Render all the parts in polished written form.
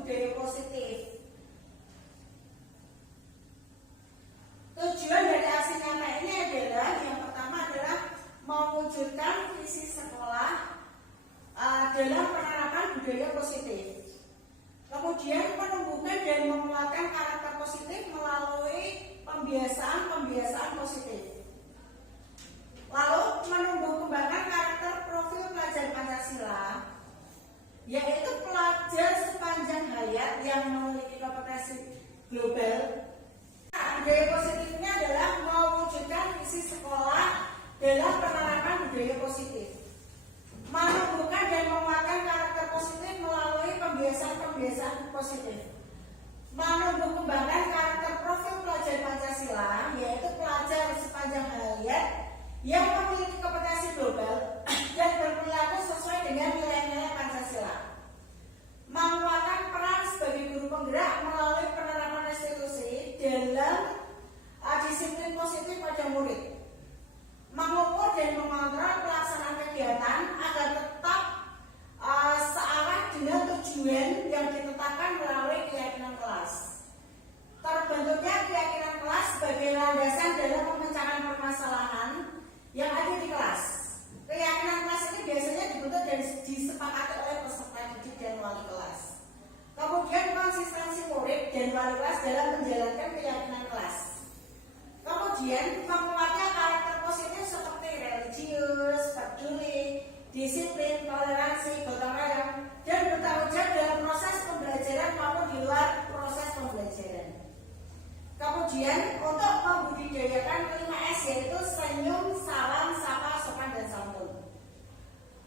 budaya positif. Tujuan dari aksi nyata ini adalah yang pertama adalah mewujudkan visi sekolah dalam penerapan budaya positif. Kemudian menumbuhkan dan menguatkan karakter positif melalui pembiasaan positif. Lalu menumbuh kembangkan karakter profil pelajar Pancasila, yaitu pelajar sepanjang hayat yang memiliki kompetensi global. Budaya positifnya adalah mewujudkan visi sekolah dalam penerapan budaya positif, menumbuhkan dan menguatkan karakter positif melalui pembiasaan positif, menumbuh kembangkan karakter profil pelajar Pancasila, yaitu pelajar sepanjang hayat yang memiliki kompetensi global dan berperilaku sesuai dengan nilai-nilai Pancasila, menguatkan peran sebagai guru penggerak melalui penerapan restitusi dalam disiplin positif pada murid, mengukur dan mengontrol pelaksanaan kegiatan agar tetap searah dengan tujuan yang ditetapkan melalui keyakinan kelas. Terbentuknya keyakinan kelas sebagai landasan dalam memecahkan permasalahan yang ada di kelas. Keyakinan kelas ini biasanya dibentuk dan disepakati oleh peserta didik dan wali kelas. Kemudian konsistensi murid dan wali kelas dalam menjalankan keyakinan kelas. Kemudian menguatnya karakter positif seperti religius, peduli, disiplin, toleransi, gotong royong, dan bertanggung jawab dalam proses pembelajaran maupun di luar proses pembelajaran. Kemudian untuk membudidayakan 5S, yaitu senyum, salam, sapa, sopan, dan santun.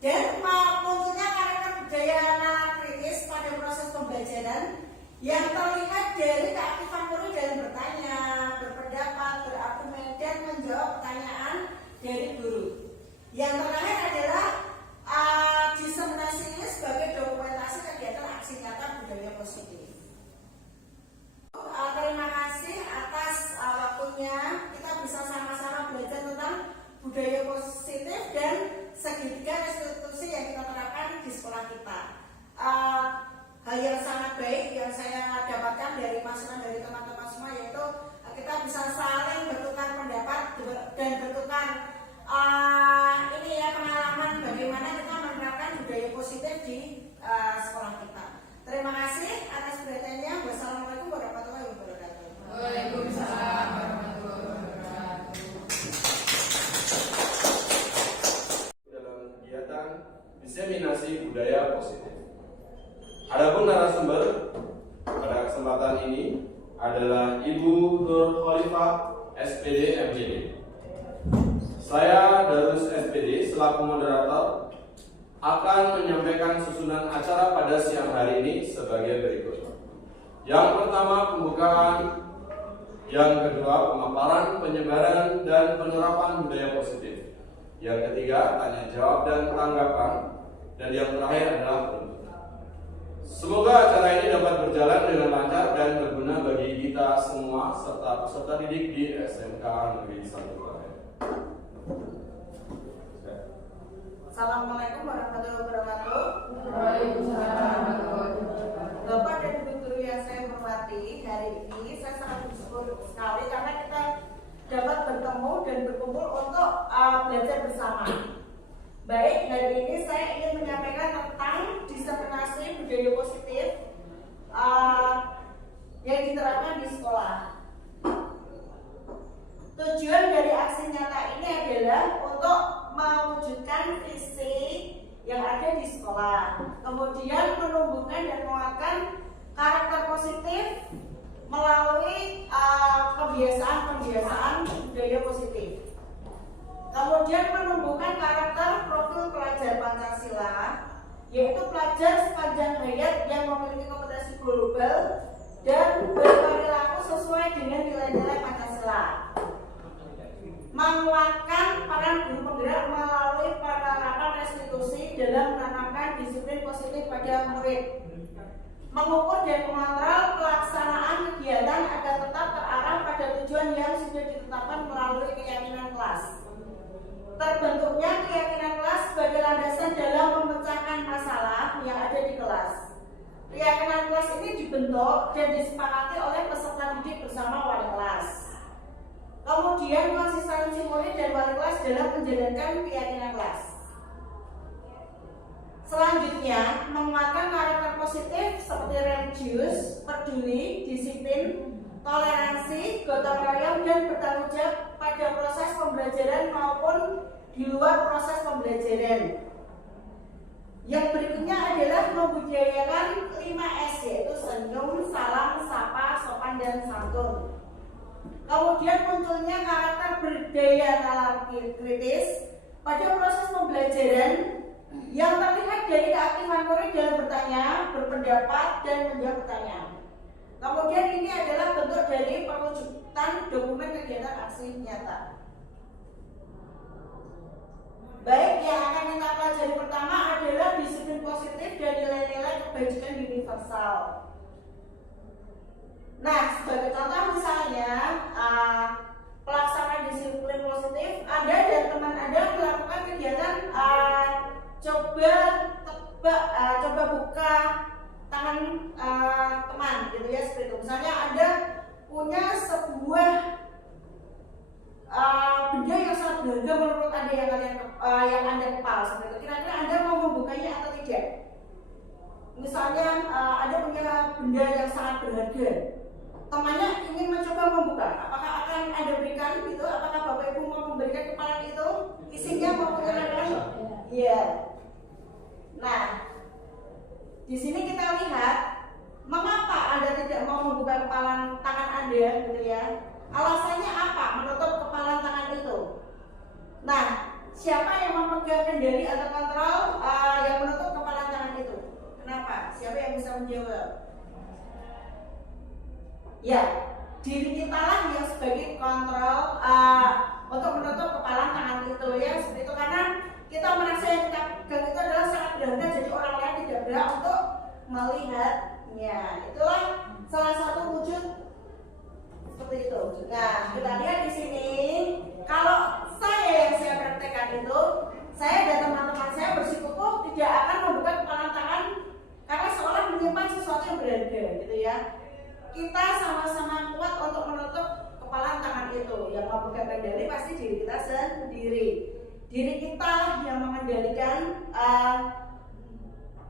Dan munculnya karakter budaya nalar kritis pada proses pembelajaran yang terlihat dari keaktifan murid dalam bertanya, berpendapat, berargumen, dan menjawab pertanyaan dari guru. Yang terakhir adalah diseminasi ini sebagai dokumentasi kegiatan aksi nyata budaya positif. Terima kasih atas waktunya. Kita bisa sama-sama belajar tentang budaya positif dan segitiga restitusi yang kita terapkan di sekolah kita. Hal yang sangat baik yang saya dapatkan dari masukan dari teman-teman semua, yaitu kita bisa saling bertukar pendapat dan bertukar pengalaman bagaimana kita menerapkan budaya positif di sekolah kita. Terima kasih atas perhatiannya. Wassalamualaikum warahmatullahi wabarakatuh. Waalaikumsalam warahmatullahi wabarakatuh. Dalam kegiatan diseminasi budaya positif. Adapun narasumber pada kesempatan ini adalah Ibu Nur Khalifah, SPD MJD. Saya Darus SPD selaku moderator akan menyampaikan susunan acara pada siang hari ini sebagai berikut. Yang pertama pembukaan, yang kedua pemaparan, penyebaran, dan penerapan budaya positif. Yang ketiga tanya jawab dan tanggapan, dan yang terakhir adalah penutup. Semoga acara ini dapat berjalan dengan lancar dan berguna bagi kita semua serta peserta didik di SMK Negeri 1 Klaten. Assalamualaikum warahmatullahi wabarakatuh. Waalaikumsalam warahmatullahi wabarakatuh. Bapak dan Ibu guru yang saya hormati, hari ini saya sangat bersyukur sekali karena kita dapat bertemu dan berkumpul untuk belajar bersama. Baik, hari ini saya ingin menyampaikan tentang diseminasi budaya positif yang diterapkan di sekolah. Tujuan dari aksi nyata ini adalah untuk mewujudkan visi yang ada di sekolah, kemudian menumbuhkan dan menguatkan karakter positif melalui pembiasaan budaya positif. Kemudian menumbuhkan karakter profil pelajar Pancasila, yaitu pelajar sepanjang hayat yang memiliki kompetensi global dan berperilaku sesuai dengan nilai-nilai Pancasila. Menguatkan peran guru penggerak melalui penerapan restitusi dalam menanamkan disiplin positif pada murid. Mengukur dan mengontrol pelaksanaan kegiatan agar tetap terarah pada tujuan yang sudah ditetapkan melalui keyakinan kelas. Terbentuknya keyakinan kelas sebagai landasan dalam memecahkan masalah yang ada di kelas. Keyakinan kelas ini dibentuk dan disepakati oleh peserta didik bersama wali kelas. Kemudian konsistensi murid dan wali kelas dalam menjalankan keyakinan kelas. Selanjutnya, menguatkan karakter positif seperti religius, peduli, disiplin, toleransi, gotong royong, dan bertanggung jawab pada proses pembelajaran maupun di luar proses pembelajaran. Yang berikutnya adalah membudayakan 5S, yaitu senyum, salam, sapa, sopan, dan santun. Kemudian munculnya karakter berdaya nalar kritis pada proses pembelajaran yang terlihat dari keaktifan murid dalam bertanya, berpendapat, dan menjawab pertanyaan. Kemudian ini adalah bentuk dari perwujudan dokumen kegiatan aksi nyata. Baik, yang akan kita pelajari pertama adalah disiplin positif dan nilai-nilai kebajikan universal. Nah, sebagai contoh misalnya pelaksanaan disiplin positif, Anda dan teman Anda melakukan kegiatan coba buka tangan teman, gitu ya, seperti itu. Misalnya Anda punya sebuah benda yang sangat berharga menurut Anda yang Anda kepal, seperti itu. Kira-kira Anda mau membukanya atau tidak? Misalnya Anda punya benda yang sangat berharga, temannya ingin mencoba membuka, apakah akan Anda berikan gitu? Apakah Bapak Ibu mau memberikan kepalan itu? Isinya mau menyerahkan? Iya. Nah, di sini kita lihat mengapa Anda tidak mau membuka kepalan tangan Anda, gitu ya? Alasannya apa menutup kepalan tangan itu? Nah, siapa yang memegang kendali atau kontrol yang menutup kepalan tangan itu? Kenapa? Siapa yang bisa menjawab? Ya, diri kita lah yang sebagai kontrol untuk menutup kepalan tangan itu, ya, seperti itu. Karena kita merasa yang kita pegang itu adalah sangat berharga, jadi orang lain tidak berhak untuk melihatnya. Itulah salah satu wujud seperti itu. Nah, kita lihat di sini, kalau saya praktekkan itu, saya dan teman-teman saya bersikukuh tidak akan membuka kepalan tangan karena seolah menyimpan sesuatu yang berharga, gitu ya. Kita sama-sama kuat untuk menutup kepalan tangan itu. Yang memegang kendali pasti diri kita sendiri. Diri kita yang mengendalikan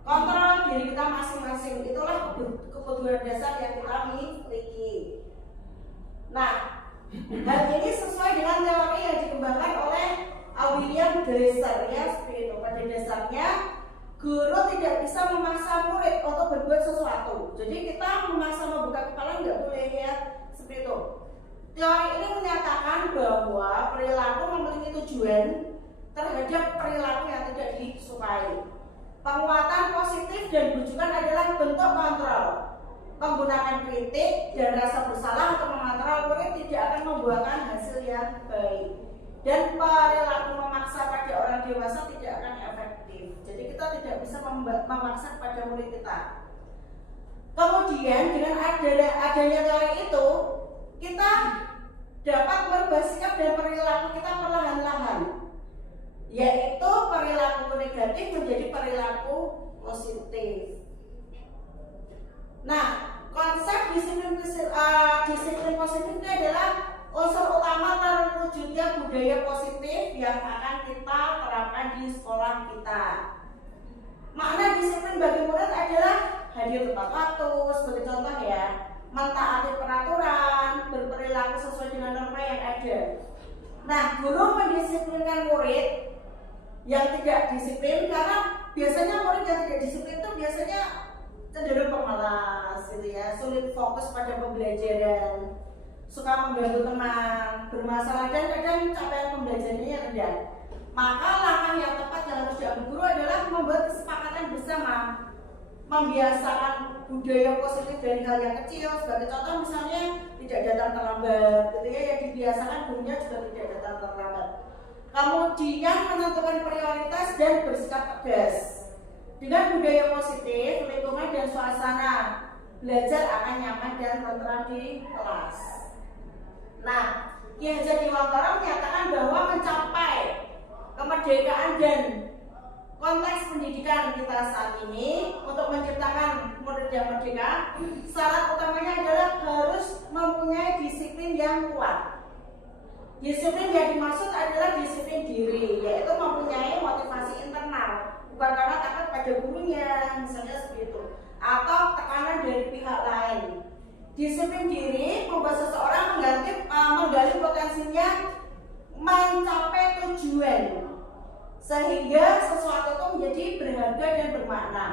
kontrol diri kita masing-masing. Itulah kebutuhan dasar yang kita miliki. Nah, hal ini sesuai dengan teori yang dikembangkan oleh William Glasser, ya, seperti itu. Pada dasarnya, guru tidak bisa memaksa murid untuk berbuat sesuatu. Jadi kita memaksa membuka kepala nggak boleh, ya, seperti itu. Teori ini menyatakan bahwa perilaku memiliki tujuan terhadap perilaku yang tidak disukai. Penguatan positif dan bujukan adalah bentuk kontrol. Menggunakan kritik dan rasa bersalah untuk mengontrol murid tidak akan membuahkan hasil yang baik. Dan perilaku memaksa pada orang dewasa tidak akan efektif. Jadi kita tidak bisa memaksa pada murid kita. Kemudian dengan adanya teori itu, kita dapat merubah sikap dan perilaku kita perlahan-lahan, yaitu perilaku negatif menjadi perilaku positif. Nah, konsep disiplin positif ini adalah unsur utama terwujudnya budaya positif yang akan kita terapkan di sekolah kita. Makna disiplin bagi murid adalah hadir tepat waktu, sebagai contoh, ya, mentaati peraturan, berperilaku sesuai dengan norma yang ada. Nah, guru mendisiplinkan murid yang tidak disiplin, karena biasanya murid yang tidak disiplin itu biasanya cenderung pemalas, gitu ya, sulit fokus pada pembelajaran, suka mengganggu teman, bermasalah, dan kadang capaian pembelajarannya rendah. Maka langkah yang tepat yang harus diambil guru adalah membuat kesepakatan bersama, membiasakan budaya positif dari hal yang kecil. Sebagai contoh misalnya tidak datang terlambat, gitu ya, yang dibiasakan gurunya juga tidak datang terlambat. Kemudian menentukan prioritas dan bersikap tegas. Dengan budaya positif, lingkungan dan suasana belajar akan nyaman dan tentram di kelas. Nah, Ki Hajar Dewantara menyatakan bahwa mencapai kemerdekaan dan konteks pendidikan kita saat ini untuk menciptakan murid yang merdeka, syarat utamanya adalah harus mempunyai disiplin yang kuat. Disiplin yang dimaksud adalah disiplin diri, yaitu mempunyai motivasi internal, bukan karena takut pada gurunya, misalnya seperti itu, atau tekanan dari pihak lain. Disiplin diri membuat seseorang menggali potensinya mencapai tujuan, sehingga sesuatu itu menjadi berharga dan bermakna.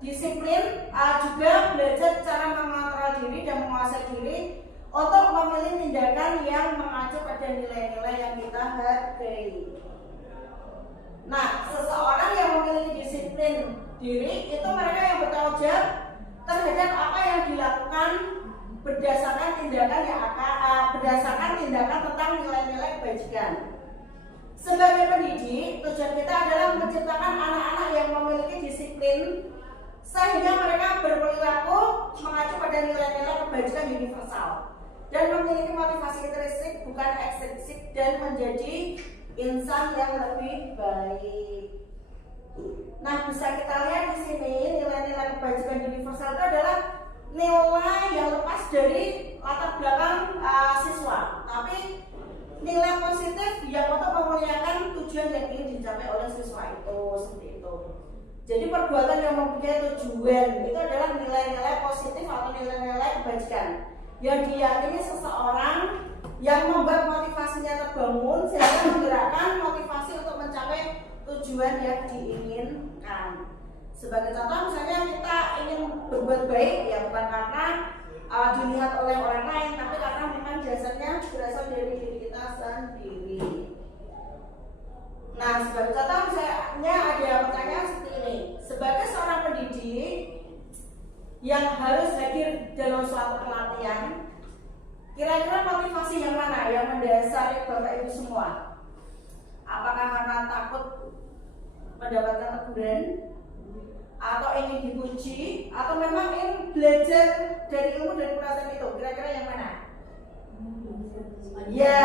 Disiplin juga belajar cara mengontrol diri dan menguasai diri untuk memilih tindakan yang mengacu pada nilai-nilai yang kita hargai. Nah, seseorang yang memiliki disiplin diri itu mereka yang bertanggung jawab terhadap apa yang dilakukan berdasarkan tindakan tentang nilai-nilai kebajikan. Sebagai pendidik, tujuan kita adalah menciptakan anak-anak yang memiliki disiplin sehingga mereka berperilaku mengacu pada nilai-nilai kebajikan universal dan memiliki motivasi intrinsik bukan ekstrinsik dan menjadi insan yang lebih baik. Nah, bisa kita lihat di sini nilai-nilai kebajikan universal itu adalah nilai yang lepas dari latar belakang siswa, tapi nilai positif yang untuk memuliakan tujuan yang ingin dicapai oleh siswa itu, seperti itu. Jadi perbuatan yang mempunyai tujuan itu adalah nilai-nilai positif atau nilai-nilai kebajikan yang diyakini seseorang yang membuat motivasinya terbangun sehingga menggerakkan motivasi untuk mencapai tujuan yang diinginkan. Sebagai contoh, misalnya kita ingin berbuat baik, ya bukan karena dilihat oleh orang lain, tapi karena memang dasarnya berasal dari diri kita sendiri. Nah, sebagai contoh misalnya ada pertanyaan seperti ini. Sebagai seorang pendidik yang harus hadir dalam suatu pelatihan, kira-kira motivasi yang mana yang mendasari Bapak Ibu semua? Apakah karena takut mendapatkan teguran, atau ingin dipuji, atau memang ingin belajar dari ilmu dan pelatihan itu? Kira-kira yang mana? Ya,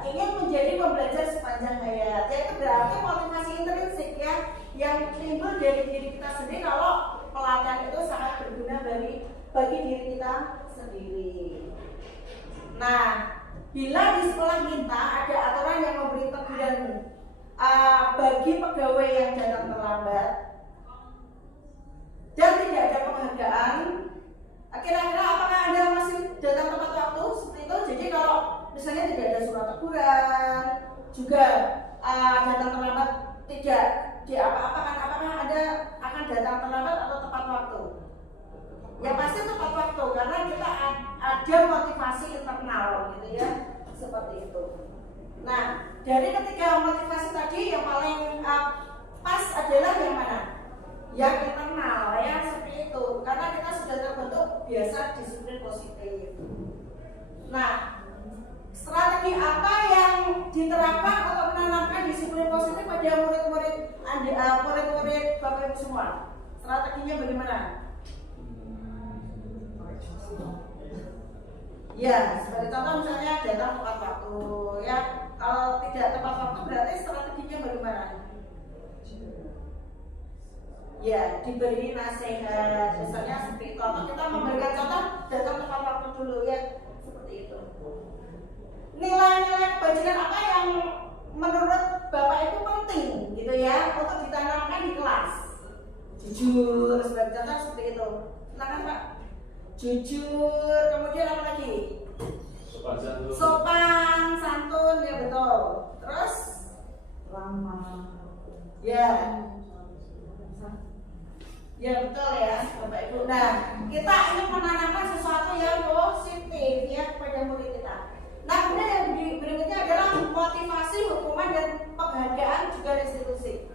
ingin menjadi pembelajar sepanjang hayat. Itu berarti motivasi intrinsik ya, yang timbul dari diri kita sendiri kalau pelatihan itu sangat berguna bagi diri kita sendiri. Nah, bila di sekolah kita ada aturan yang memberi teguran bagi pegawai yang datang terlambat dan tidak ada penghargaan, kira-kira apakah Anda masih datang tepat waktu seperti itu? Jadi kalau misalnya tidak ada surat teguran, juga datang terlambat, tidak diapa-apakan, apakah Anda akan datang terlambat atau tepat waktu? Ya pasti tepat waktu, karena kita ada motivasi internal gitu ya, seperti itu. Nah, dari ketiga motivasi tadi yang paling pas adalah yang mana? Yang internal ya, seperti itu, karena kita sudah terbentuk biasa disiplin positif. Nah, strategi apa yang diterapkan untuk menanamkan disiplin positif pada murid-murid Bapak Ibu semua? Strateginya bagaimana? Ya, sebagai contoh misalnya datang tepat waktu ya. Kalau tidak tepat waktu berarti strateginya bagaimana? Ya, diberi nasihat, misalnya seperti itu. Atau kita memberikan contoh datang tepat waktu dulu ya, seperti itu. Nilai-nilai kebajikan apa yang menurut Bapak Ibu penting gitu ya untuk ditanamkan di kelas? Jujur, sebagai contoh seperti itu. Silakan Pak. Jujur, kemudian apa lagi? Sopan, santun, ya betul. Terus ramah. Ya. Ya betul ya, Bapak Ibu. Nah, kita ingin menanamkan sesuatu yang positif ya kepada murid kita. Nah, kemudian yang berikutnya adalah motivasi, hukuman, dan penghargaan juga restitusi.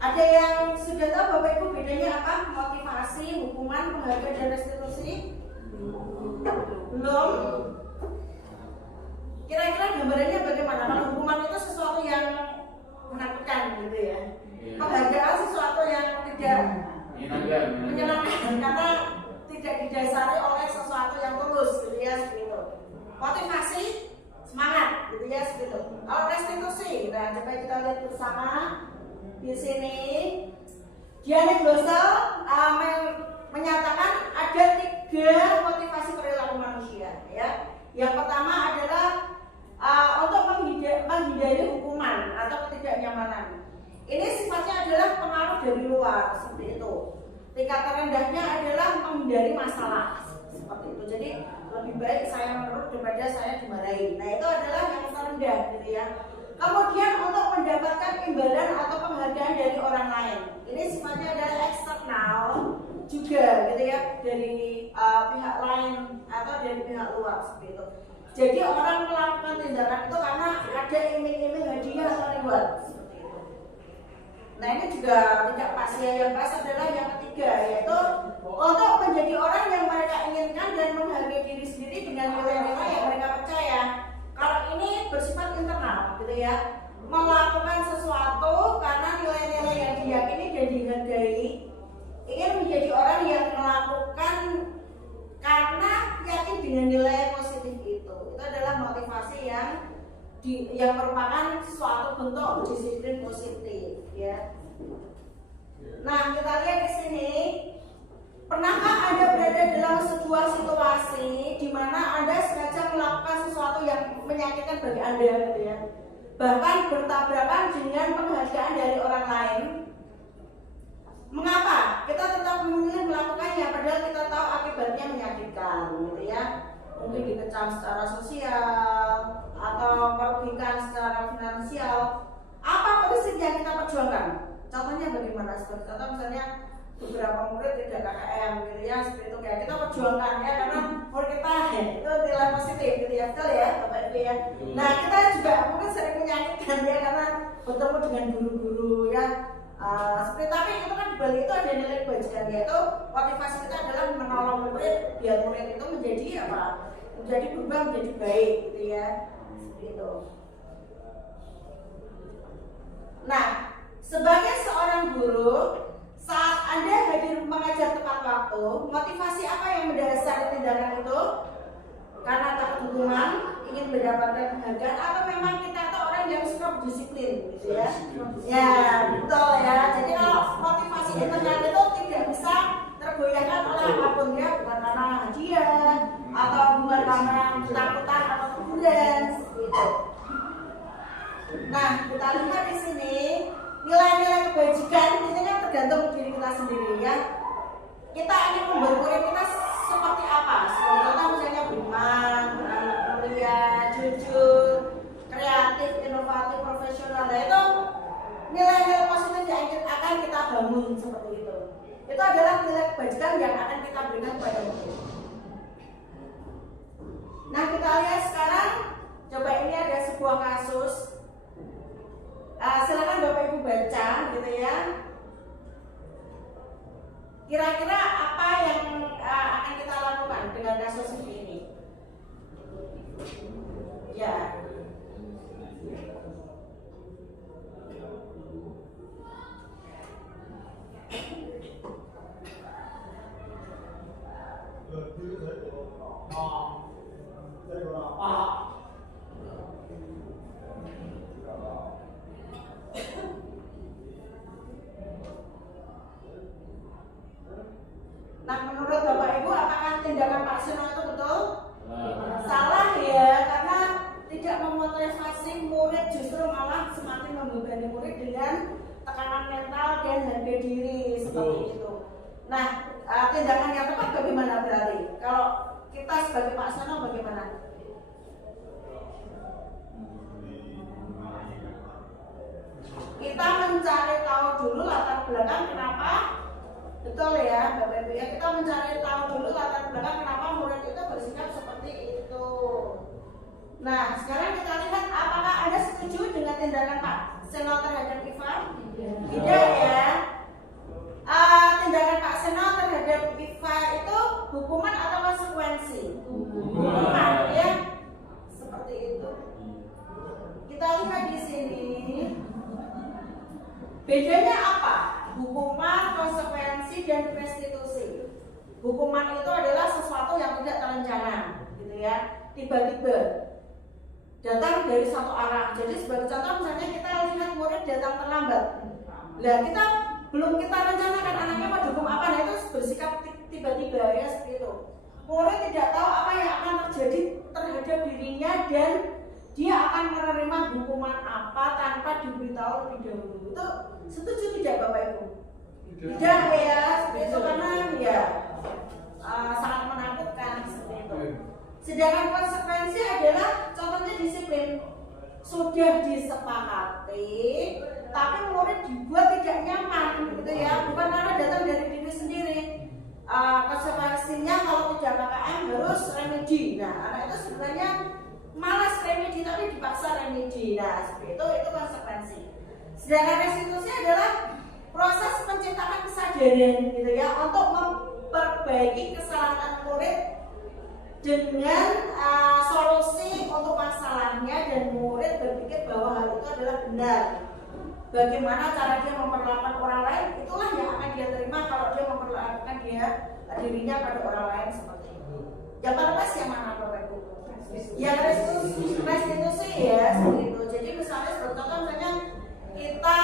Ada yang sudah tahu Bapak Ibu bedanya apa? Motivasi, hukuman, penghargaan, dan restitusi? Belum? Kira-kira gambarannya bagaimana? Kalau hukuman itu sesuatu yang menakutkan gitu ya. Penghargaan sesuatu yang tidak menyenangkan karena tidak didasari oleh sesuatu yang tulus gitu ya, seperti itu. Motivasi, semangat gitu ya, seperti itu. Kalau restitusi, nah coba kita lihat bersama. di sini Diane Glossel menyatakan ada 3 motivasi perilaku manusia ya. Yang pertama adalah untuk menghindari hukuman atau ketidaknyamanan. Ini sifatnya adalah pengaruh dari luar seperti itu. Tingkat terendahnya adalah menghindari masalah seperti itu. Jadi lebih baik saya menurut daripada saya dimarahi. Nah itu adalah yang terendah gitu ya. Kemudian untuk mendapatkan imbalan atau penghargaan dari orang lain. Ini sifatnya adalah eksternal juga gitu ya, dari pihak lain atau dari pihak luar seperti itu. Jadi orang melakukan tindakan itu karena ada iming-iming hadiah atau reward seperti itu. Nah ini juga tidak pas ya. Yang pas adalah yang ketiga, yaitu untuk menjadi orang yang mereka inginkan dan menghargai diri sendiri dengan nilai-nilai yang mereka percaya. Kalau ini bersifat internal gitu ya, melakukan sesuatu karena nilai-nilai yang diyakini dan dihargai, ingin menjadi orang yang melakukan karena yakin dengan nilai positif itu adalah motivasi yang merupakan suatu bentuk disiplin positif ya. Nah kita lihat di sini, pernahkah Anda berada dalam sebuah situasi di mana Anda sengaja melakukan sesuatu yang menyakitkan bagi Anda gitu ya, bahkan bertabrakan dengan penghargaan dari orang lain? Mengapa kita tetap memilih melakukannya padahal kita tahu akibatnya menyakitkan gitu ya? Mungkin dikecam secara sosial atau merugikan secara finansial. Apa prinsip yang kita perjuangkan? Contohnya bagaimana? Seperti contoh misalnya beberapa murid tidak KKM gitu ya, seperti itu kayak kita perjuangkan ya, karena murid kita ya, itu nilai positif gitu ya, betul ya Bapak Ibu ya. Nah kita juga mungkin sering menyakitkan ya karena bertemu dengan guru-guru ya. Seperti tapi itu kan dibalik itu ada nilai kebajikan, yaitu motivasi kita adalah menolong murid biar murid itu menjadi apa? Menjadi berubah menjadi baik gitu ya. Gitu. Nah, sebagai seorang guru, saat Anda hadir mengajar tepat waktu, motivasi apa yang mendasari tindakan itu? Karena takut hukuman, ingin mendapatkan penghargaan, atau memang kita itu orang yang suka berdisiplin gitu ya? Ya, betul ya. Jadi kalau motivasi internal itu tidak bisa tergoyahkan oleh apapun ya, bukan karena hadiah atau bukan karena ketakutan atau kemudian gitu. Nah, kita lihat di sini nilai-nilai kebajikan itu kan tergantung diri kita sendiri ya. Kita ingin membuat murid kita seperti apa? Seperti contoh misalnya beriman, mulia, jujur, kreatif, inovatif, profesional. Nah itu nilai-nilai positif yang akan kita bangun seperti itu. Itu adalah nilai kebajikan yang akan kita berikan kepada murid. Nah kita lihat sekarang, coba ini ada sebuah kasus. Silakan Bapak Ibu baca gitu ya. Kira-kira apa yang akan kita lakukan dengan kasus ini? Ya. Nah, menurut Bapak Ibu, apakah tindakan Pak Seno itu betul? Salah ya, karena tidak memotivasi murid, justru malah semakin membebani murid dengan tekanan mental dan harga diri seperti itu. Nah, tindakan yang tepat bagaimana berarti? Kalau kita sebagai Pak Seno bagaimana? Kita mencari tahu dulu latar belakang kenapa. Betul ya Bapak Ibu ya, kita mencari tahu dulu latar belakang kenapa murid itu bersikap seperti itu. Nah sekarang kita lihat apakah Anda setuju dengan tindakan Pak Seno terhadap Iva? Tidak ya. Tindakan Pak Seno terhadap Iva itu hukuman atau konsekuensi? Hukuman ya, seperti itu. Kita lihat di sini bedanya apa? Hukuman, konsekuensi, dan restitusi. Hukuman itu adalah sesuatu yang tidak terencana, gitu ya, tiba-tiba datang dari satu arah. Jadi sebagai contoh misalnya kita lihat murid datang terlambat, Nah, belum kita rencanakan anaknya mau dihukum apa, nah itu bersikap tiba-tiba ya seperti itu. Murid tidak tahu apa yang akan terjadi terhadap dirinya dan dia akan menerima hukuman apa tanpa diberitahu lebih dahulu. Itu setuju tidak Bapak Ibu? Tidak ya, seperti itu karena ya sangat menakutkan seperti itu. Sedangkan konsekuensi adalah contohnya disiplin sudah disepakati, tapi murid dibuat tidak nyaman, gitu ya, bukan karena datang dari diri sendiri. Konsekuensinya kalau tidak KKM harus remedi. Nah, anak itu sebenarnya malas remedi tapi dipaksa remedi. Nah, seperti itu konsekuensi. Sedangkan restitusi adalah proses menciptakan kesadaran, gitu ya, untuk memperbaiki kesalahan murid dengan solusi untuk masalahnya dan murid berpikir bahwa hal itu adalah benar. Bagaimana cara dia memperlakukan orang lain, itulah yang akan dia terima kalau dia memperlakukan dirinya pada orang lain seperti itu. Yang lepas yang mana Bapak Ibu? Yang restitusi ya seperti itu. Jadi misalnya seperti contoh misalnya kita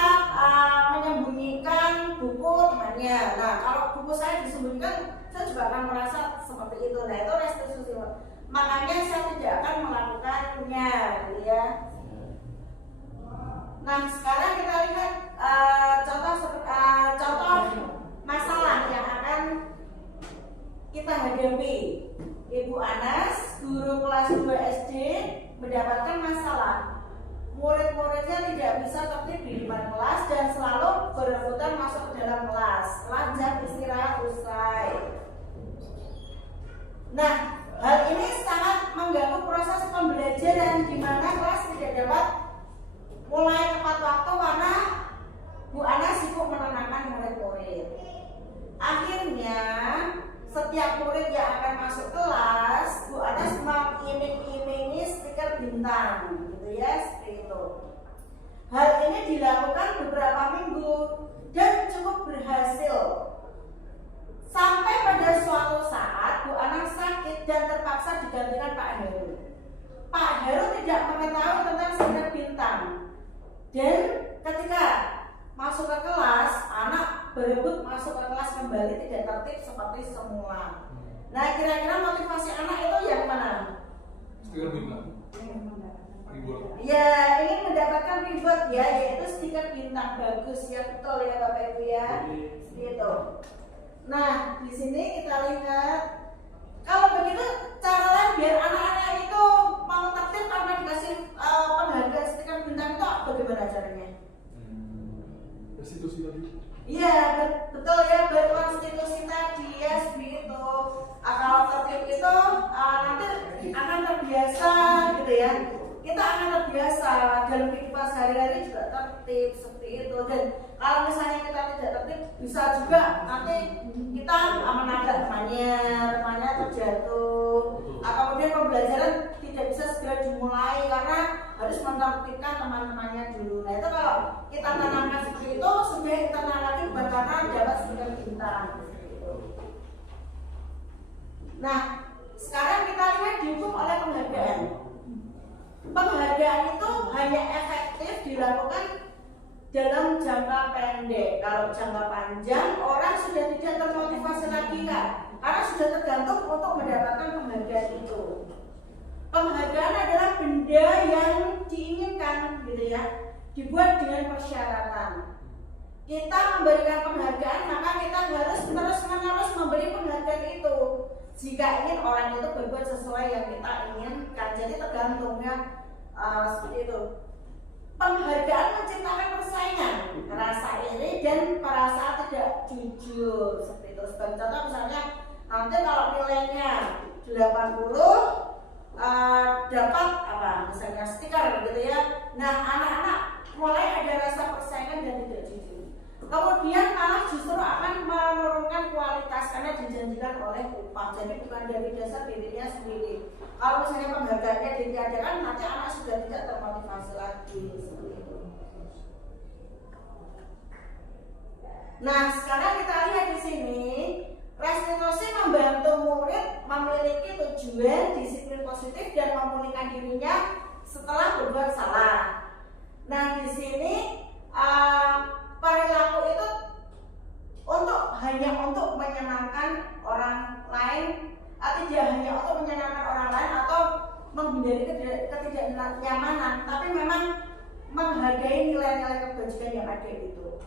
menyembunyikan buku temannya. Nah, kalau buku saya disembunyikan, saya juga akan merasa seperti itu. Nah, itu restitusi. Makanya saya tidak akan melakukannya, gitu ya. Nah, sekarang kita lihat contoh masalah yang akan kita hadapi. Ibu Anas, guru kelas 2 SD, mendapatkan masalah. Murid-muridnya tidak bisa tertib di depan kelas dan selalu berebutan masuk ke dalam kelas setelah jam istirahat usai. Nah, hal ini sangat mengganggu proses pembelajaran di mana kelas tidak dapat mulai tepat waktu karena Bu Ana sibuk menenangkan murid-murid. Akhirnya setiap murid yang akan masuk kelas, Bu Ana mengiming-imingi stiker bintang, gitu ya, seperti itu. Hal ini dilakukan beberapa minggu dan cukup berhasil. Sampai pada suatu saat Bu Ana sakit dan terpaksa digantikan Pak Heru. Pak Heru tidak mengetahui tentang stiker bintang. Dan ketika masuk ke kelas, anak berebut masuk ke kelas kembali tidak tertib seperti semula. Nah, kira-kira motivasi anak itu yang mana? Stiker bintang. Ya, ingin mendapatkan reward ya, yaitu stiker bintang. Bagus ya, betul ya Bapak Ibu ya. Seperti itu. Nah, di sini kita lihat kalau begitu cara lain biar anak-anak itu mau tertib karena dikasih penghargaan stiker bintang itu bagaimana caranya? Restitusi tadi. Iya, betul ya, berkonstitusi tadi ya seperti itu. Kalau tertib itu nanti akan terbiasa gitu ya. Kita akan terbiasa dalam kehidupan sehari-hari juga tertib seperti itu. Dan kalau misalnya kita tidak tertib, bisa juga nanti kita menabrak temannya terjatuh. Kemudian pembelajaran tidak bisa segera dimulai karena harus menertibkan teman-temannya dulu. Nah, itu kalau kita tanamkan seperti itu, sudah kita lagi bukan karena dapat stiker bintang. Nah, sekarang kita lihat dihukum oleh penghargaan. Penghargaan itu hanya efektif dilakukan dalam jangka pendek. Kalau jangka panjang, orang sudah tidak termotivasi lagi kan, karena sudah tergantung untuk mendapatkan penghargaan itu. Penghargaan adalah benda yang diinginkan, gitu ya, dibuat dengan persyaratan. Kita memberikan penghargaan, maka kita harus terus-menerus memberi penghargaan itu. Jika ingin orang itu berbuat sesuai yang kita inginkan, jadi tergantungnya seperti itu. Penghargaan menciptakan persaingan, rasa iri dan perasaan tidak jujur seperti itu. Sebagai contoh misalnya nanti kalau nilainya 80 dapat apa misalnya stiker gitu ya. Nah, anak-anak mulai ada rasa persaingan dan tidak jujur. Kemudian malah justru akan menurunkan kualitas karena dijanjikan oleh upah. Jadi bukan dari dasar dirinya sendiri. Kalau misalnya penghargaannya ditiadakan, nanti anak sudah tidak termotivasi lagi seperti itu. Nah, sekarang kita lihat di sini, restitusi membantu murid memiliki tujuan disiplin positif dan memulihkan dirinya setelah berbuat salah. Nah, di sini perilaku menyenangkan orang lain, tidak hanya untuk menyenangkan orang lain atau menghindari ketidaknyamanan, tapi memang menghargai nilai-nilai kebajikan yang ada itu.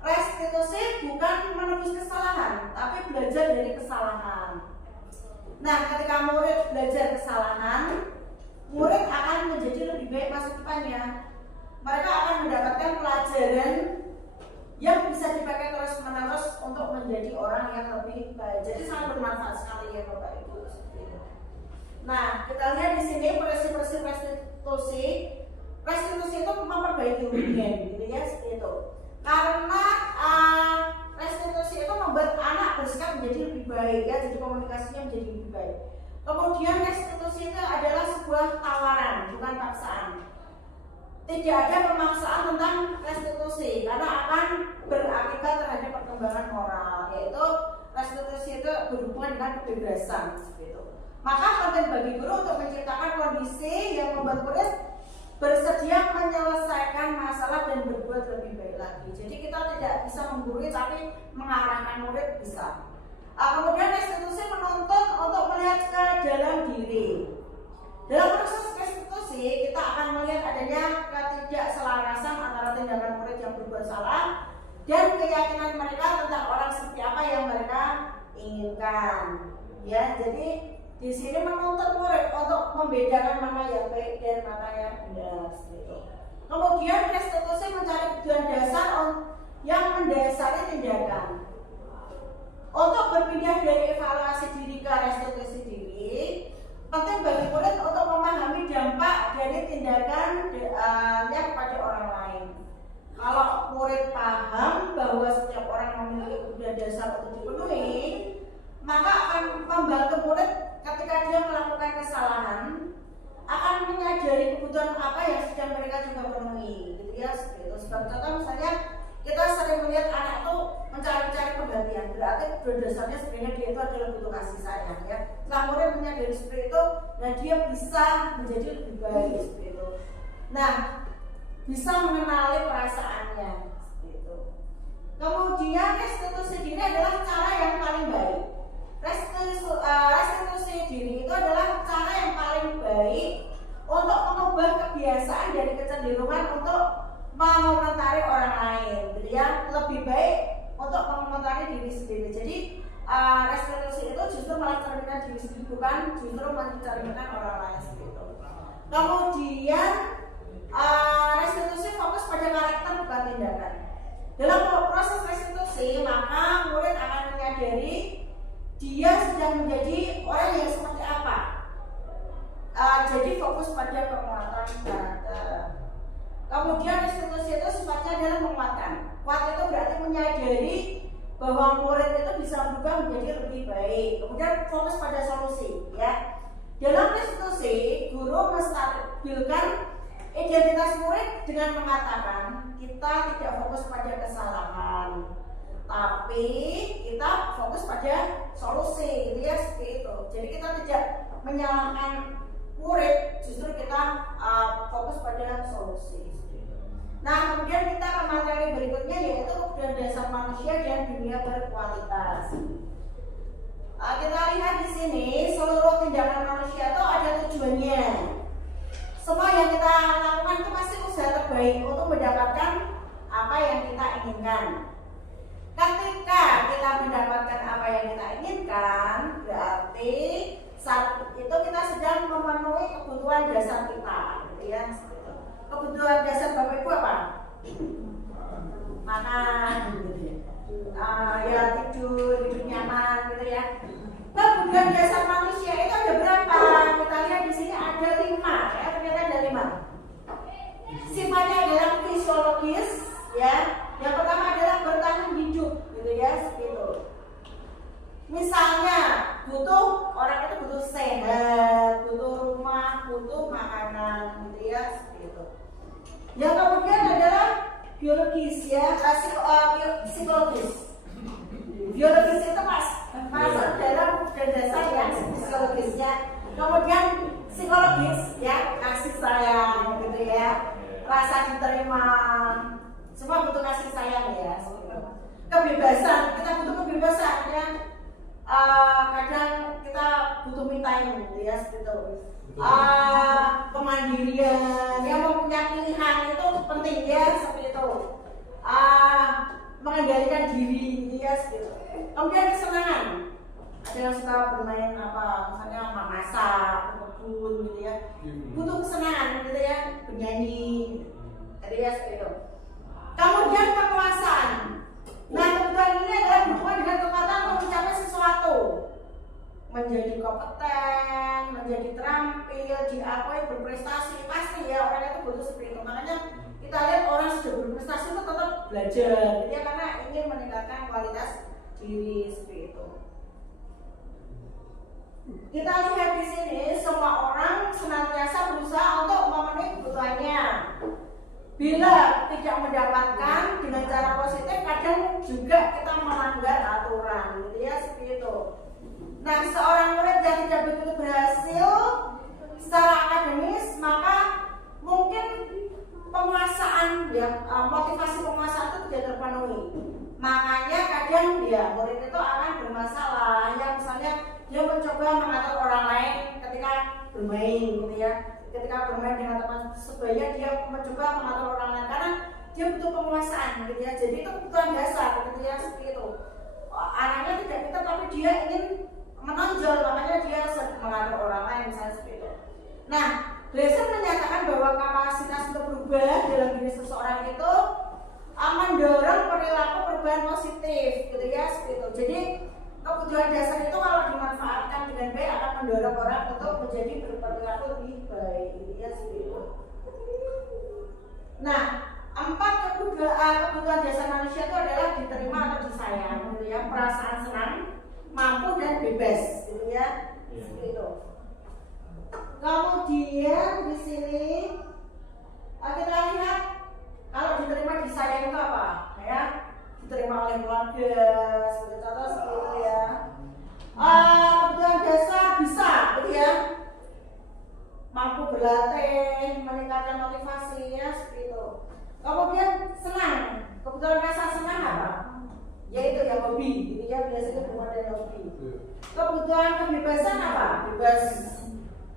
Restitusi bukan menebus kesalahan, tapi belajar dari kesalahan. Nah, ketika murid belajar kesalahan, murid akan menjadi lebih baik masa depannya. Mereka akan mendapatkan pelajaran yang bisa dipakai terus-menerus untuk menjadi orang yang lebih baik. Jadi sangat bermanfaat sekali ya Bapak Ibu. Nah, kita lihat di sini prinsip-prinsip restitusi. Restitusi itu memperbaiki hubungan, gitu ya, seperti itu. Karena restitusi itu membuat anak bersikap menjadi lebih baik, ya, jadi komunikasinya menjadi lebih baik. Kemudian restitusi itu adalah sebuah tawaran, bukan paksaan. Tidak ada pemaksaan tentang restitusi karena akan berakibat terhadap perkembangan moral, yaitu restitusi itu berhubungan dengan kebebasan, seperti itu. Maka penting bagi guru untuk menciptakan kondisi yang membuat murid bersedia menyelesaikan masalah dan berbuat lebih baik lagi. Jadi kita tidak bisa menggurui tapi mengarahkan murid bisa. Kemudian restitusi menuntut untuk melihat ke dalam diri. Dalam proses restitusi kita akan melihat adanya ketidakselarasan antara tindakan murid yang berbuat salah dan keyakinan mereka tentang orang seperti apa yang mereka inginkan. Ya, jadi di sini menuntut murid untuk membedakan mana yang baik dan mana yang benar. Kemudian restitusi mencari tujuan dasar yang mendasari tindakan. Untuk berpindah dari evaluasi diri ke restitusi diri, penting bagi murid untuk memahami dampak dari tindakannya kepada orang lain. Kalau murid paham bahwa setiap orang memiliki kebutuhan dasar untuk dipenuhi, maka akan membantu murid ketika dia melakukan kesalahan akan menyadari kebutuhan apa yang sedang mereka juga penuhi, gitu ya. Sebagai contoh misalnya kita sering melihat anak itu mencari-cari penggantian, berarti berdasarnya sebenarnya dia itu adalah butuh kasih sayang, ya. Setelah murid menyadari seperti itu, nah dia bisa menjadi lebih baik seperti itu. Nah, bisa mengenali perasaannya seperti itu. Kemudian restitusi diri adalah cara yang paling baik. Restitusi diri itu adalah cara yang paling baik untuk mengubah kebiasaan dari kecenderungan untuk mengomentari orang lain, gitu ya. Lebih baik untuk mengomentari diri sendiri. Jadi restitusi itu justru malah mencerminkan diri sendiri, bukan justru mencerminkan orang lain seperti itu. Kemudian restitusi fokus pada karakter bukan tindakan. Dalam proses restitusi maka murid akan menyadari dia sedang menjadi orang yang seperti apa. Jadi fokus pada penguatan karakter. Kemudian restitusi itu sifatnya adalah menguatkan. Kuat itu berarti menyadari bahwa murid itu bisa berubah menjadi lebih baik. Kemudian fokus pada solusi, ya. Dalam restitusi, guru menstabilkan identitas murid dengan mengatakan kita tidak fokus pada kesalahan, tapi kita fokus pada solusi, gitu ya, seperti itu. Jadi kita tidak menyalahkan murid, justru kita fokus pada solusi. Nah, kemudian kita ke materi berikutnya yaitu kebutuhan dasar manusia dan dunia berkualitas. Kita lihat di sini seluruh tindakan manusia itu ada tujuannya. Semua yang kita lakukan itu pasti usaha terbaik untuk mendapatkan apa yang kita inginkan. Ketika kita mendapatkan apa yang kita inginkan, berarti saat itu kita sedang memenuhi kebutuhan dasar kita, gitu ya. Kebutuhan dasar Bapak Ibu apa? Makan, gitu ya. Ya tidur nyaman, gitu ya. Kebutuhan dasar manusia itu ada berapa? Kita lihat di sini ada 5, ya. Ternyata ada 5. Sifatnya adalah fisiologis, ya. Yang pertama adalah bertahan hidup, gitu ya, seperti itu. Misalnya butuh, orang itu butuh sehat, butuh rumah, butuh makanan, gitu ya, seperti itu. Yang kemudian adalah biologis, ya, psikologis. Biologis itu masuk dalam dasar yang psikologisnya. Kemudian psikologis, ya, kasih sayang, gitu ya, rasa diterima, semua butuh kasih sayang, ya. kebebasan, kita butuh kebebasan ya. Kadang kita butuh me time gitu ya, seperti itu. Kemandirian, yang mempunyai pilihan itu penting ya, seperti itu. Mengendalikan diri gitu ya, seperti itu. Kemudian kesenangan, ada yang suka bermain apa, misalnya memasak, berkebun gitu ya, butuh kesenangan gitu ya, bernyanyi, jadi ya seperti itu. Kemudian kepuasan. Nah, kebutuhan ini adalah berhubungan dengan kekuatan untuk mencapai sesuatu, menjadi kompeten, menjadi terampil, diakui, berprestasi. Pasti ya orang itu butuh seperti itu. Makanya kita lihat orang sudah berprestasi itu tetap belajar, gitu ya, karena ingin meningkatkan kualitas diri seperti itu. Kita lihat di sini semua orang senantiasa berusaha untuk memenuhi kebutuhannya. Bila tidak mendapatkan dengan cara positif, kadang juga kita melanggar aturan, gitu ya, seperti itu. Nah, seorang murid yang tidak begitu berhasil secara akademis, maka mungkin penguasaan ya, motivasi penguasaan itu tidak terpenuhi. Makanya kadang ya murid itu akan bermasalah, ya misalnya dia mencoba mengatur orang lain ketika bermain, gitu ya. Ketika bermain dengan teman sebaya, dia mencoba mengatur orang lain karena dia butuh penguasaan, gitu ya. Jadi itu kebutuhan dasar, gitu ya, seperti itu. Anaknya tidak pintar tapi dia ingin menonjol, makanya dia mengatur orang lain, misalnya seperti itu. Nah, Dresser menyatakan bahwa kapasitas untuk berubah dalam diri seseorang itu mendorong perilaku perubahan positif, gitu ya, seperti itu. Jadi kebutuhan dasar itu kalau dimanfaatkan dengan baik akan mendorong orang untuk menjadi berperilaku lebih baik, gitu ya, seperti itu. Nah, 4 kebutuhan dasar manusia itu adalah diterima atau disayang, gitu ya, perasaan senang, mampu dan bebas, gitu ya, seperti itu. Kemudian di sini kita lihat kalau diterima disayang itu apa, ya? Diterima oleh keluarga, seperti contoh seperti itu ya. Kebutuhan dasar bisa, gitu ya, mampu berlatih, meningkatkan motivasi, ya, seperti itu. Kemudian senang, kebutuhan rasa senang apa? Yaitu ya hobi, gitu ya, biasanya berhubungan dengan hobi. Kebutuhan kebebasan apa?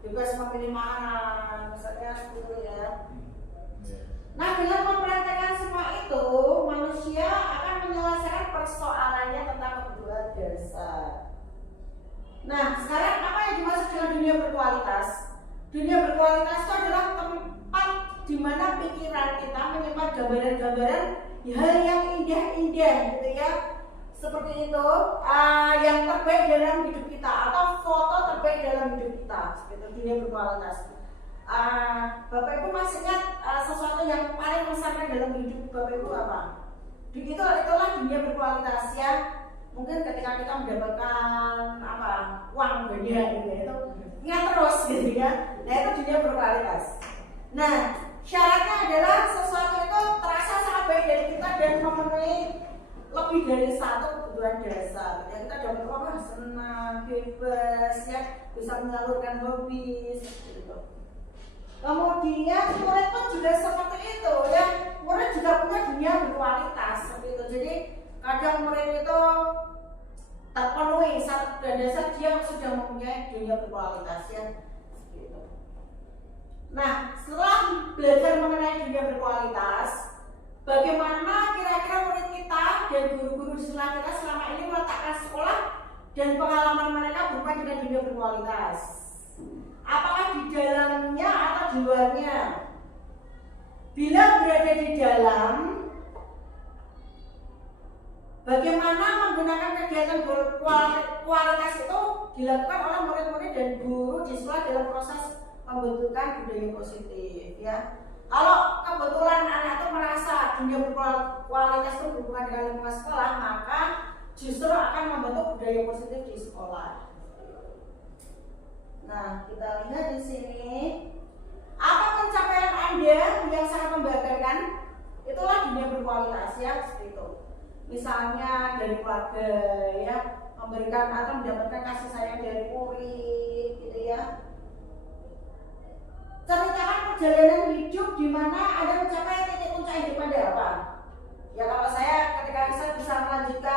Bebas memilih mana, misalnya seperti itu ya. Nah, dengan mempraktekkan semua itu, manusia akan menyelesaikan persoalannya tentang kebutuhan dasar. Nah, sekarang apa yang dimaksud dengan dunia berkualitas? Dunia berkualitas itu adalah tempat di mana pikiran kita menyimpan gambaran-gambaran hal yang indah-indah, gitu ya. Seperti itu, yang terbaik dalam hidup kita atau foto terbaik dalam hidup kita, seperti dunia berkualitas. Bapak Ibu masih ingat sesuatu yang paling mengesankan dalam hidup Bapak Ibu apa? Itulah dunia berkualitas ya. Mungkin ketika kita mendapatkan uang banyak gitu ya, itu ingat terus gitu ya. Nah, itu dunia berkualitas. Nah, syaratnya adalah sesuatu itu terasa sangat baik dari kita dan memenuhi lebih dari satu kebutuhan dasar. Ya, kita dapat uang, senang, bebas ya, bisa menyalurkan hobi seperti itu. Kemudian murid pun juga seperti itu ya, murid juga punya dunia berkualitas seperti itu. Jadi kadang murid itu terpenuhi satu kebutuhan dasar, dia sudah mempunyai dunia berkualitas ya, seperti itu. Nah, setelah belajar mengenai dunia berkualitas, bagaimana kira-kira murid kita dan guru-guru di sekolah kita selama ini meletakkan sekolah dan pengalaman mereka berhubungan dengan dunia berkualitas? Apakah di dalamnya atau di luarnya? Bila berada di dalam, bagaimana menggunakan kegiatan berkualitas itu dilakukan oleh murid-murid dan guru di sekolah dalam proses pembentukan budaya positif ya. Kalau kebetulan anak itu merasa dunia berkualitas itu berhubungan dengan lingkungan sekolah, maka justru akan membentuk budaya positif di sekolah. Nah, kita lihat di sini apa pencapaian Anda yang sangat membanggakan? Itulah dunia berkualitas ya, seperti itu. Misalnya dari keluarga ya, memberikan atau mendapatkan kasih sayang dari murid, gitu ya. Ceritakan perjalanan hidup di mana Anda mencapai titik puncak hidup Anda apa? Ya, kalau saya ketika saya bisa melanjutkan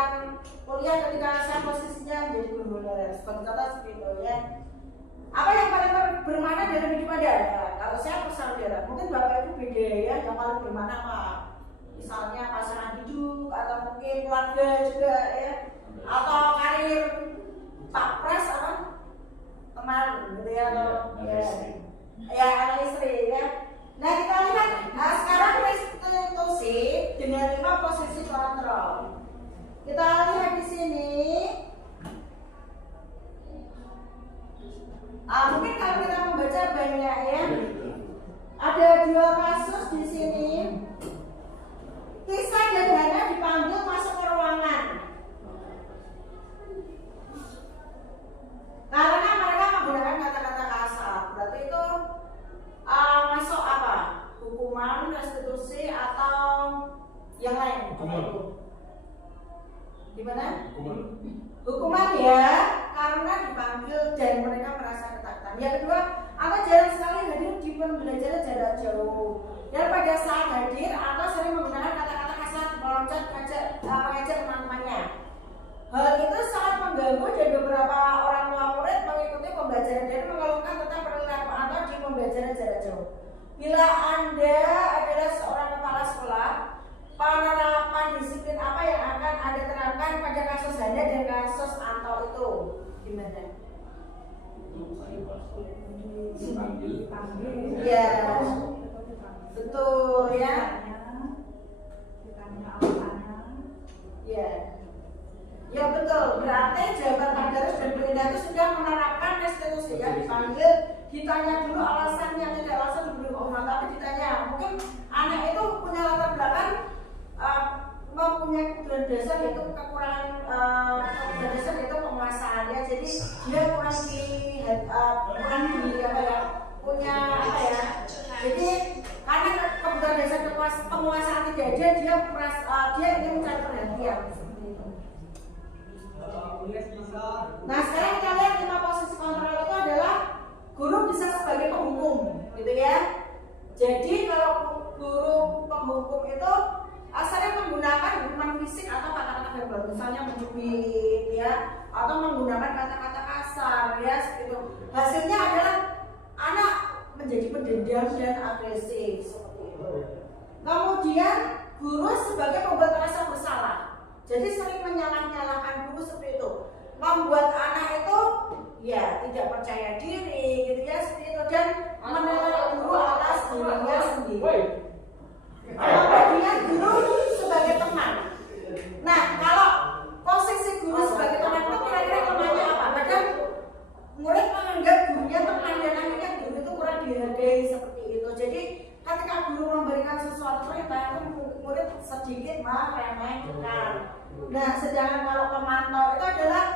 sebagai contoh seperti itu ya. Apa yang paling bermakna dalam hidup Anda? Ya, kalau saya saudara, mungkin Bapak Ibu beda ya, yang paling bermakna apa? Misalnya pasangan hidup atau mungkin keluarga juga ya, atau karir Pak Pres apa? Teman gitu ya, atau ya anak istri ya. Nah kita lihat sekarang restitusi dengan 5 posisi kontrol. Kita lihat di sini. Mungkin kalau kita membaca banyak ya, ada 2 kasus di sini. Kisah dan Hana dipanggil masuk ke ruangan karena mereka menggunakan kata-kata kasar. Berarti itu masuk apa? Hukuman, restitusi atau yang lain? Gimana? Hukuman ya, karena dipanggil dan mereka merasa ketakutan. Yang kedua, atau jarang sekali hadir di pembelajaran jarak jauh. Dan pada saat hadir atau sering menggunakan kata-kata kasar, meloncat, mengajak teman-temannya. Hal itu sangat mengganggu dan beberapa orang tua murid mengikuti pembelajaran dan mengeluhkan tentang perilaku atau di pembelajaran jarak jauh. Bila Anda adalah seorang kepala sekolah, penerapan disiplin apa yang akan Anda terapkan pada kasus Hana dan kasus Anto itu? Gimana? Ya, betul ya. Ya, ya betul. Berarti jawaban Tadarus dan Belinda itu sudah menerapkan restitusi ya, dipanggil, ditanya dulu alasannya, tidak langsung diberi hukuman, tapi ditanya. Mungkin anak itu punya latar belakang mempunyai kebutuhan dasar, yaitu kekurangan kebutuhan dasar yaitu penguasaannya, jadi dia kurang di apa ya, punya apa ya, jadi karena kebutuhan dasar penguasaan tidak ada, dia ingin mencari perhatian seperti itu. Nah sekarang kita lihat 5 posisi kontrol itu adalah guru bisa sebagai penghukum, gitu ya. Jadi kalau guru penghukum itu asalnya menggunakan hukuman fisik atau kata-kata verbal, misalnya mencubit ya, atau menggunakan kata-kata kasar ya, seperti itu. Hasilnya adalah anak menjadi pendendam dan agresif seperti itu. Kemudian guru sebagai pembuat rasa bersalah, jadi sering menyalahkan guru seperti itu, membuat anak itu ya tidak percaya diri gitu ya, seperti itu, dan menilai guru atas dirinya sendiri. Kemudian guru sebagai teman. Nah, kalau posisi guru sebagai teman itu kira-kira temannya apa? Padahal murid menganggap gurunya teman dan akhirnya guru itu kurang dihargai seperti itu. Jadi ketika guru memberikan sesuatu perintah itu murid sedikit meremehkan. Nah, sedangkan kalau pemantau itu adalah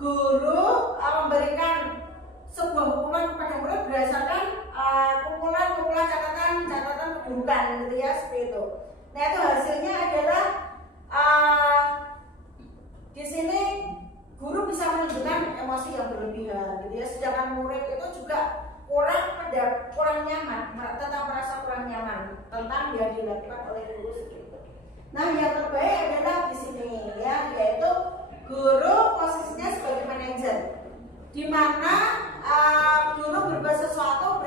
guru memberikan sebuah hukuman kepada murid berdasarkan kumpulan catatan keburukan gitu ya, seperti itu. Nah itu hasilnya adalah di sini guru bisa menunjukkan emosi yang berlebihan gitu ya, sedangkan murid itu juga kurang nyaman, tetap merasa kurang nyaman tentang yang dilakukan oleh guru seperti itu. Nah yang terbaik adalah di sini ya, yaitu guru posisinya sebagai manajer, di mana guru berbuat sesuatu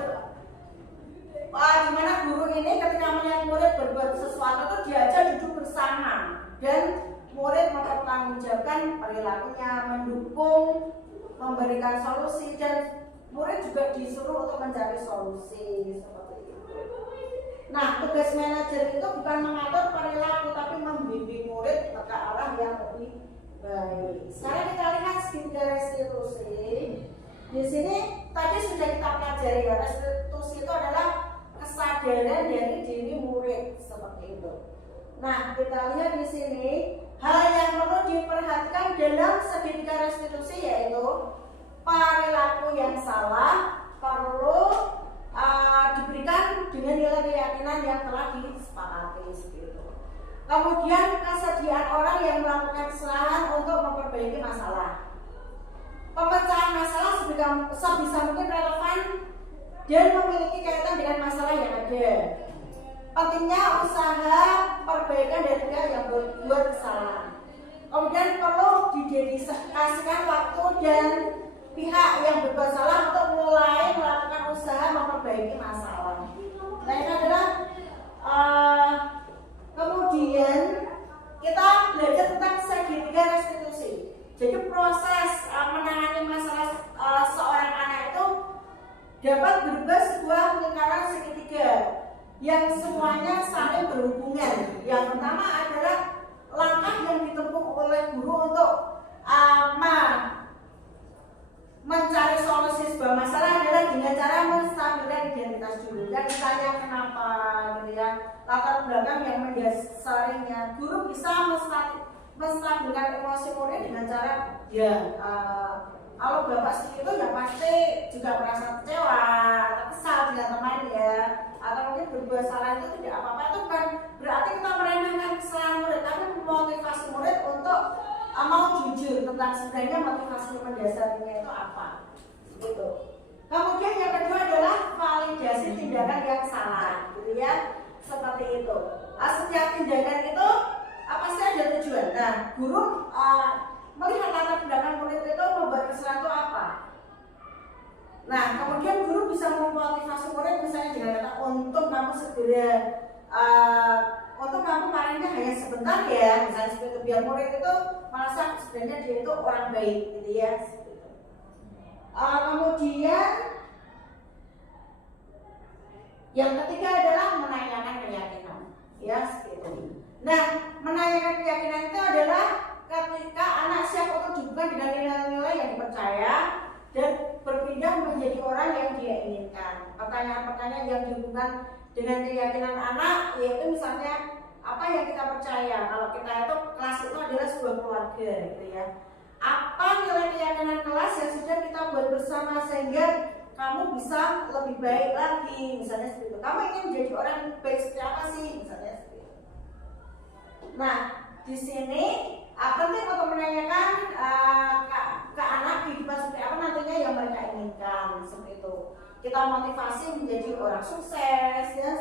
di mana guru ini ketika melihat murid berbuat sesuatu itu diajak duduk bersama dan murid mempertanggungjawabkan perilakunya, mendukung, memberikan solusi, dan murid juga disuruh untuk mencari solusi seperti itu. Nah, tugas manajer itu bukan mengatur perilaku tapi membimbing murid ke arah yang lebih baik. Sekarang kita lihat skill restitusi. Di sini tadi sudah kita pelajari ya, restitusi itu adalah kesadaran dari diri murid seperti itu. Nah, kita lihat di sini hal yang perlu diperhatikan dalam segitiga restitusi yaitu perilaku yang salah perlu diberikan dengan nilai keyakinan yang telah disepakati seperti itu. Kemudian kesediaan orang yang melakukan kesalahan untuk memperbaiki masalah. Pemecahan masalah sebisa mungkin relevan dan memiliki kaitan dengan masalah yang ada. Pentingnya usaha perbaikan dari pihak yang berbuat kesalahan. Kemudian perlu didedikasikan waktu dan pihak yang berbuat salah untuk mulai melakukan usaha memperbaiki masalah. Nah ini adalah kemudian kita belajar tentang segitiga restitusi. Jadi proses menangani masalah seorang anak itu dapat berubah sebuah lingkaran segitiga yang semuanya saling berhubungan. Yang pertama adalah langkah yang ditempuh oleh guru untuk mencari solusi sebuah masalah adalah dengan cara menstabilkan identitas dulu. Dan ditanya kenapa, gitu ya, latar belakang yang mendasarinya. Guru bisa menstabilkan emosi murid dengan cara kalau bapak seperti itu ya pasti juga merasa kecewa atau kesal dengan teman ya, atau mungkin berbuat salah itu tidak apa-apa. Itu bukan berarti kita meremehkan kesalahan murid, tapi memotivasi murid untuk mau jujur tentang sebenarnya motivasi mendasarinya itu apa gitu. Kemudian yang kedua adalah validasi tindakan yang salah, gitu ya, seperti itu. Setiap tindakan itu pasti ada tujuan. Nah, guru melihat latar belakang murid itu membuat kesalahan itu apa. Nah, kemudian guru bisa memotivasi murid misalnya dengan kata untuk kamu segera untuk kamu paringnya hanya sebentar ya, misalnya seperti itu, biar murid itu merasa sebenarnya dia itu orang baik, gitu ya. Kemudian yang ketiga adalah menanyakan keyakinan, ya seperti itu. Nah, menanyakan keyakinan itu adalah ketika anak siap untuk dihubungkan dengan nilai-nilai yang dipercaya dan berpindah menjadi orang yang dia inginkan. Pertanyaan-pertanyaan yang dihubungkan dengan keyakinan anak, yaitu misalnya apa yang kita percaya. Kalau kita itu kelas itu adalah sebuah keluarga, gitu ya. Apa nilai keyakinan kelas yang sudah kita buat bersama sehingga kamu bisa lebih baik lagi, misalnya seperti itu. Kamu ingin menjadi orang baik seperti apa sih, misalnya seperti itu. Nah, di sini penting untuk menanyakan ke anak kehidupan seperti apa nantinya yang mereka inginkan, seperti itu. Kita motivasi menjadi orang sukses ya,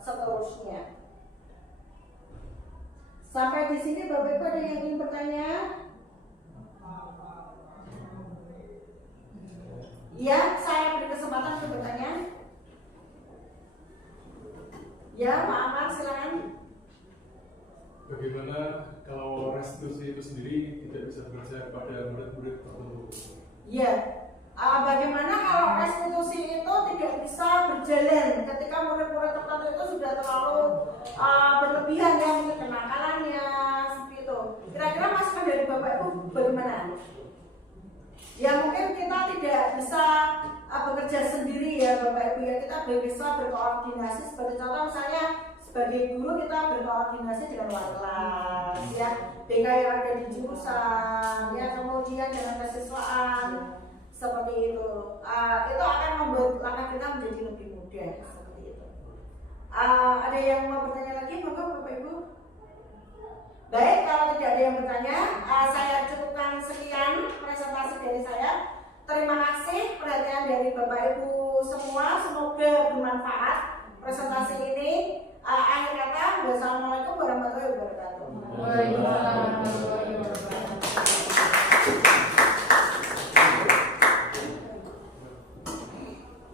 seterusnya. Sampai di sini Bapak Ibu ada yang ingin bertanya? Ya, saya beri kesempatan untuk bertanya. Ya, Pak Amar silakan. Bagaimana kalau restitusi itu sendiri tidak bisa bekerja pada murid-murid tertentu? Ya, bagaimana kalau restitusi itu tidak bisa berjalan ketika murid-murid tertentu itu sudah terlalu berlebihan ya, mungkin kenakalannya seperti itu. Kira-kira masukan dari Bapak Ibu bagaimana? Ya mungkin kita tidak bisa bekerja sendiri ya Bapak Ibu ya, kita bisa berkoordinasi. Seperti contoh misalnya sebagai guru kita berkoordinasi dengan wali kelas ya, BK yang ada di jurusan ya, kemudian dengan kesiswaan seperti itu. Itu akan membuat langkah kita menjadi lebih mudah seperti itu. Ada yang mau bertanya lagi Bapak Ibu? Baik, kalau tidak ada yang bertanya, saya cukupkan sekian presentasi dari saya. Terima kasih perhatian dari Bapak Ibu semua, semoga bermanfaat presentasi ini. Akhir kata, wassalamualaikum warahmatullahi wabarakatuh. Waalaikumsalam warahmatullahi wabarakatuh.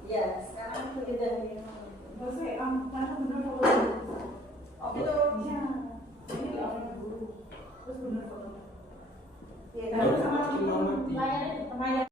Ya, sekarang begitu. Oh gitu. Ini guru. Terus benar foto. Ya, sama layar.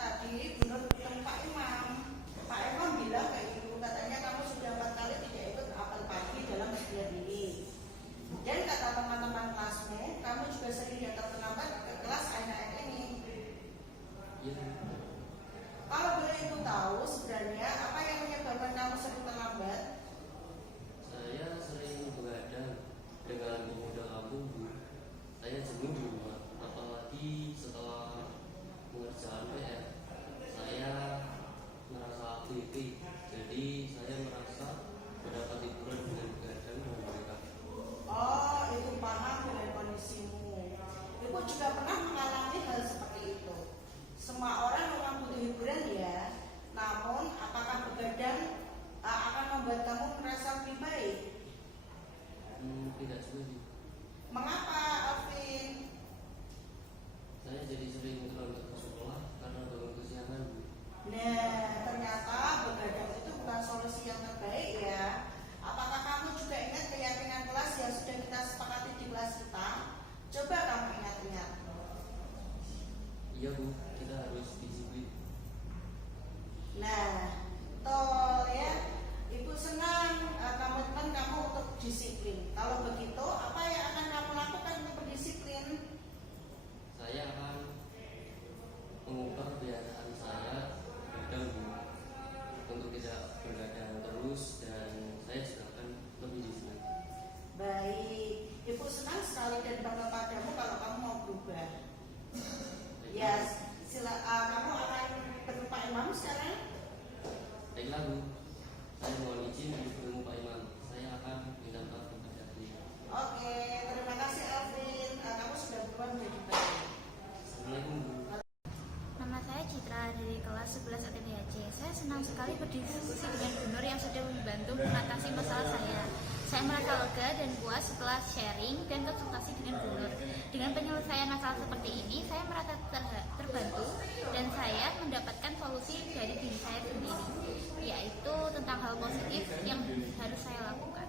tadi menurut Pak Imam. Pak Imam bilang kayak gitu, katanya kamu sudah 4 kali tidak ikut apel pagi dalam sebulan ini. Dan kata teman-teman kelasmu, kamu juga sering datang terlambat ke kelas akhir-akhir ini. Iya. Kalau boleh ibu tahu sebenarnya apa yang menyebabkan kamu sering terlambat? Saya sering begadang dengan pemuda kampung, Bu. Saya jenuh di rumah, apalagi setelah mengerjakan PR. Saya merasa aktif, jadi saya merasa mendapat hiburan dengan begadang dengan mereka. Oh, itu paham dengan kondisimu. Ibu juga pernah mengalami hal seperti itu. Semua orang memang butuh hiburan ya. Namun, apakah begadang akan membuat kamu merasa lebih baik? Tidak juga sih. Mengapa, Alvin? Saya jadi sering terlambat ke sekolah karena bangun kesiangan, Bu. Nah, ternyata begadang itu bukan solusi yang terbaik ya. Apakah kamu juga ingat keyakinan kelas yang sudah kita sepakati di kelas kita? Coba kamu ingat-ingat. Iya, Bu, kita harus disiplin. Nah, tol ya. Ibu senang komitmen kamu untuk disiplin. Kalau begitu, apa yang akan kamu lakukan untuk berdisiplin? Saya akan mengubah kebiasaan saya begadang, Bu, untuk tidak begadang terus, dan saya juga akan lebih disiplin. Baik, Ibu senang sekali dan bangga padamu kalau kamu mau berubah. Ya, kamu akan ketemu Pak Imam sekarang? Baiklah, Bu. Saya mohon izin untuk bertemu Pak Imam. Saya akan minta maaf kepada beliau. Oke, terima kasih Alvin. Kamu sudah berubah menjadi baik. Assalamualaikum, Bu. Nama saya Citra dari kelas 11 ATBHC. Saya senang sekali berdiskusi dengan Bu Nur yang sudah membantu mengatasi masalah saya. Saya merasa lega dan puas setelah sharing dan konsultasi dengan Bu Nur. Dengan penyelesaian masalah seperti ini, saya merasa terbantu dan saya mendapatkan solusi dari diri saya sendiri, yaitu tentang hal positif yang harus saya lakukan.